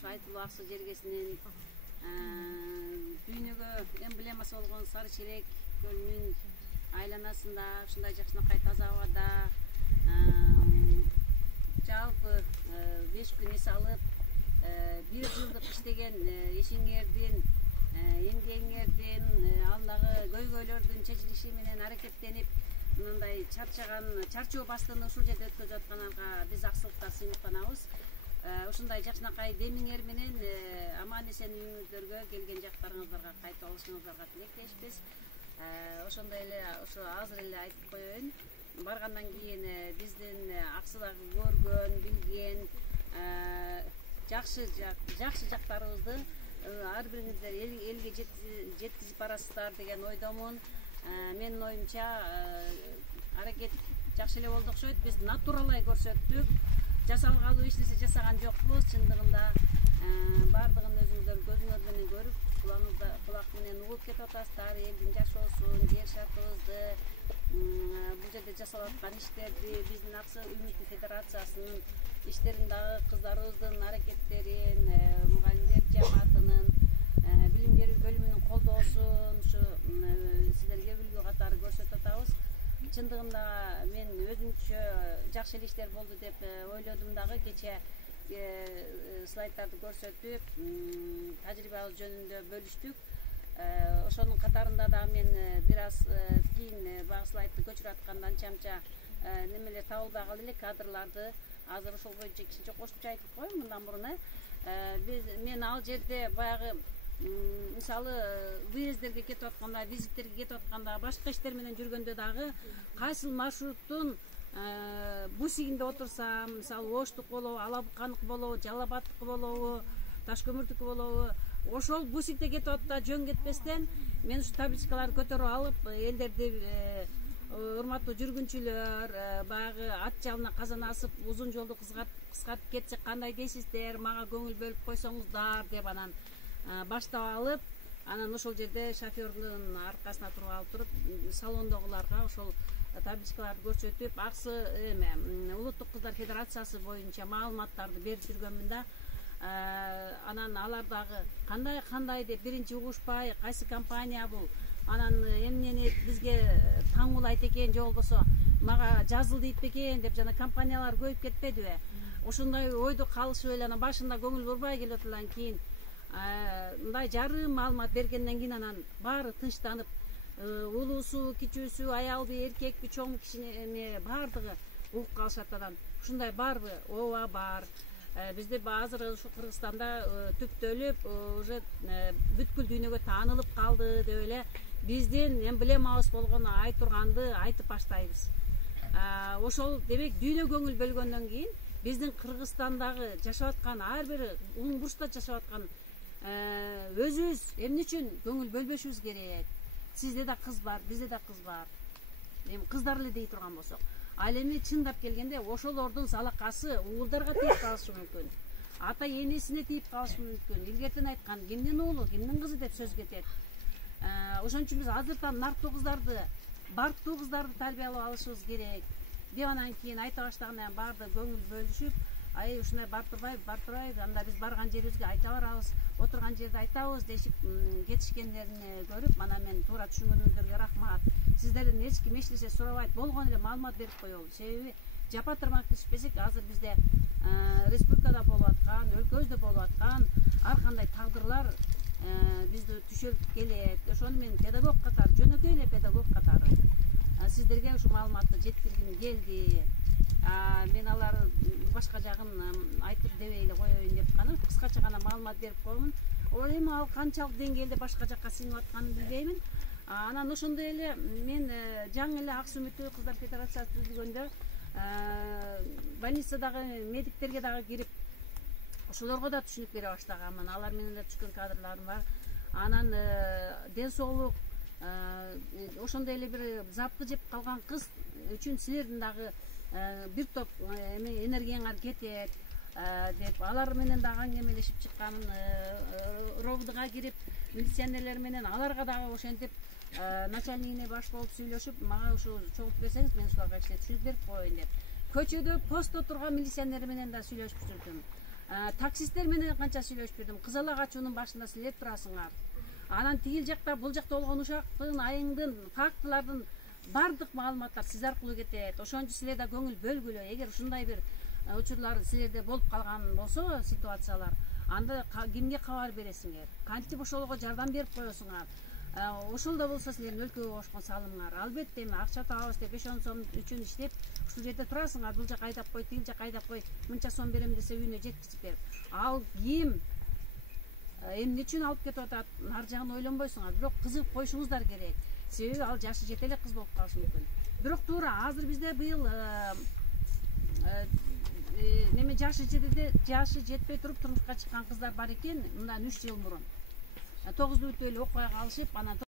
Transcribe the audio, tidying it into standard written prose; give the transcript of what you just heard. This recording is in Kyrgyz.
ушу Айтылуу Аксы жергесинин дүйнөгө эмблемасы болгон Сары Челек көлүнүн айланасында ушундай жакшынакай таза абада жалпы 5 күн эс алып 1 жылдык иштеген ишиңердин эмгегиңердин алдагы көйгөйлөрдүн чечилиши менен аракеттенип мындай чарчоо бастыны ушул жерде өткөзүп аткандарга биз аксылыктар сыймыктанабыз. Ушундай жакшынакай демиңер менен аман эсен үйүңүздөргө келген жактарыңыздарга кайтып алышыңыздарга тилектешпиз. Ошондой эле ошо азыр эле айтып коеюн. Баргандан кийин биздин Аксыдагы көргөн, билген жакшы жактарыбызды ар бириңиздер элге жеткизип барасыздар деген ойдомун. Менин оюмча аракет жакшы эле болду окшойт. Биз натуралай көрсөттүк. Жасалгалуу эч нерсе жасаган жокпуз. Чындыгында бардыгын өзүңүздөр көзүңөр менен көрүп, кулак менен угуп кетип атасыздар. Элдин жашоосун, жер шартыбызды, бул жерде жасалып аткан иштерди, биздин Аксы Үмүттүү Федерациясынын иштерин дагы кыздарыбыздын аракеттерин, мугалимдер жамаатынын, билим берүү бөлүмүнүн колдоосун ушу сиздерге үлгү катары көрсөтүп атабыз. Чындыгында мен өзүмчө жакшы эле иштер болду деп ойлодум дагы. Кече слайдтарды көрсөтүп, тажрыйбабыз жөнүндө бөлүштүк. Ошонун катарында да мен бир аз кийин баягы слайдты көчүрүп атканда анча немелер табылбай калды эле, кадрларды азыр ошол боюнча кичинче кошумча айтып коеюн. Мындан мурун мен ал жерде баягы мисалы выездерге кетип атканда, визиттерге кетип атканда, башка иштер менен жүргөндө дагы кайсыл маршруттун бусигинде отурсам, мисалы Оштук болобу, Алабыкандык болобу, Жалал Абадтык болобу, Ташкөмүрдүкү болобу, ошол бусикте кетип атып да жөн кетпестен мен ушу табличкаларды көтөрүп алып элдерди урматтуу жүргүнчүлөр, баягы ат жалына казан асып узун жолду кыскартып кетсек кандай дейсиздер, мага көңүл бөлүп койсоңуздар деп анан баштап алып, анан ошол жерде шофёрдун аркасына туруп алып туруп салондогуларга ошол табличкаларды көрсөтүп, Аксы Улуттук Кыздар Федерациясы боюнча маалыматтарды берип жүргөнмүн да. Анан алар дагы кандай деп биринчи угушпай, кайсы компания бул, анан эмнени бизге таңуулайт экен, же болбосо мага жазыл дейт бекен деп жана компаниялар көбөйүп кетпедиби? Ошондой ойдо калышып эле анан башында көңүл бурбай келип отурдан кийин мындай жарым маалымат бергенден кийин анан баары тынчтанып, улуусу, кичүүсү, аялды, эркекти, чоң кишини баардыгы угуп калышат. Анан ушундай барбы? Ооба, бар. Бизде азыр ушу Кыргызстанда түптөлүп, уже бүткүл дүйнөгө таанылып калды деп эле биздин эмблемабыз болгон Айтурганды айтып баштайбыз. Ошол демек дүйнө көңүл бөлгөндөн кийин биздин Кыргызстандагы жашап аткан ар бир уң бурчта жашап аткан өзүбүз эмне үчүн көңүл бөлбөшүбүз керек? Сизде да кыз бар, бизде да кыз бар. Эми кыздар эле дей турган болсок, ал эми чындап келгенде ошолордун залакасы уулдарга тийип калышы мүмкүн. Ата энесине тийип калышы мүмкүн. Илгертен айткан, кимдин уулу, кимдин кызы деп сөз кетет. Ошон үчүн биз азыртан нарктуу кыздарды, барктуу кыздарды тарбиялап алышыбыз керек. Деп анан кийин айта баштаган менен баарды көңүл бөлүшүп, ушундай бар турбайбы, анда биз барган жерибизге айта барабыз, отурган жерде айтабыз дешип кетишкендерин көрүп, мана мен туура түшүнгөнүңүздөргө рахмат. Сиздерден эч ким эч нерсе сурабайт, болгон эле маалымат берип коелу. Себеби жапа тырмак тишпесек, азыр бизде республикада болуп аткан, өлкөбүздө болуп аткан ар кандай тагдырлар бизди түшөлүп келет. Ошону мен педагог катары, жөнөкөй эле педагог катары сиздерге ушу маалыматты жеткиргим келди. Мен алар башка жагын айтып дебей эле коеюн деп кана кыскача гана маалымат берип коймун. Эми ал канчалык деңгээлде башка жакка сиңип атканын билбеймин. Анан ошондой эле мен жаңы эле Аксы Үмүттүү Кыздар Федерациясы түзүлгөндө больницадагы медиктерге дагы кирип, ошолорго да түшүнүк бере баштаганмын. Алар менен да түшкөн кадрларым бар. Анан ден соолук, ошондой эле бир запкы жеп калган кыз үчүн силердин дагы бир топ энергияңар кетет деп алар менен дагы аңгемелешип чыкканмын. РОВДга кирип, милиционерлер менен аларга дагы ошентип начальнигине баш болуп сүйлөшүп, мага ушу чогултуп берсеңиз, мен ушуларга түшүнүк берип коеюн деп. Көчөдө постто турган милиционер менен да сүйлөшүп жүрдүм. Таксисттер менен канча сүйлөшүп жүрдүм. Кызыл Ак ачуунун башында силер турасыңар. Анан тигил жакта бул жакта болгон ушактын, айыңдын, фактылардын бардык маалыматтар сиз аркылуу кетет. Ошон үчүн силер да көңүл бөлгүлө. Эгер ушундай бир учурлар силерде болуп калган болсо, ситуациялар, анда кимге кабар бересиңер? Кантип ошолго жардам берип коесуңар? Ошол да болсо силердин өлкөгө кошкон салымыңар. Албетте эми акча табабыз деп 5 сом үчүн иштеп, ушул жерде турасыңар. Бул жак айдап кой, тигил жак айдап кой. Мынча сом берем десе үйүнө жеткизип бер. Ал ким? Эмне үчүн алып кетип атат? Ар жагын ойлонбойсуңар. Бирок кызыгып коюшуңуздар керек. Себеби ал жашы жете эле кыз болуп калышы мүмкүн. Бирок туура азыр бизде быйыл неме жашы жетпей туруп турмушка чыккан кыздар бар экен. Мындан 3 жыл мурун 9 бүлтөлүү окуяга алышып, анан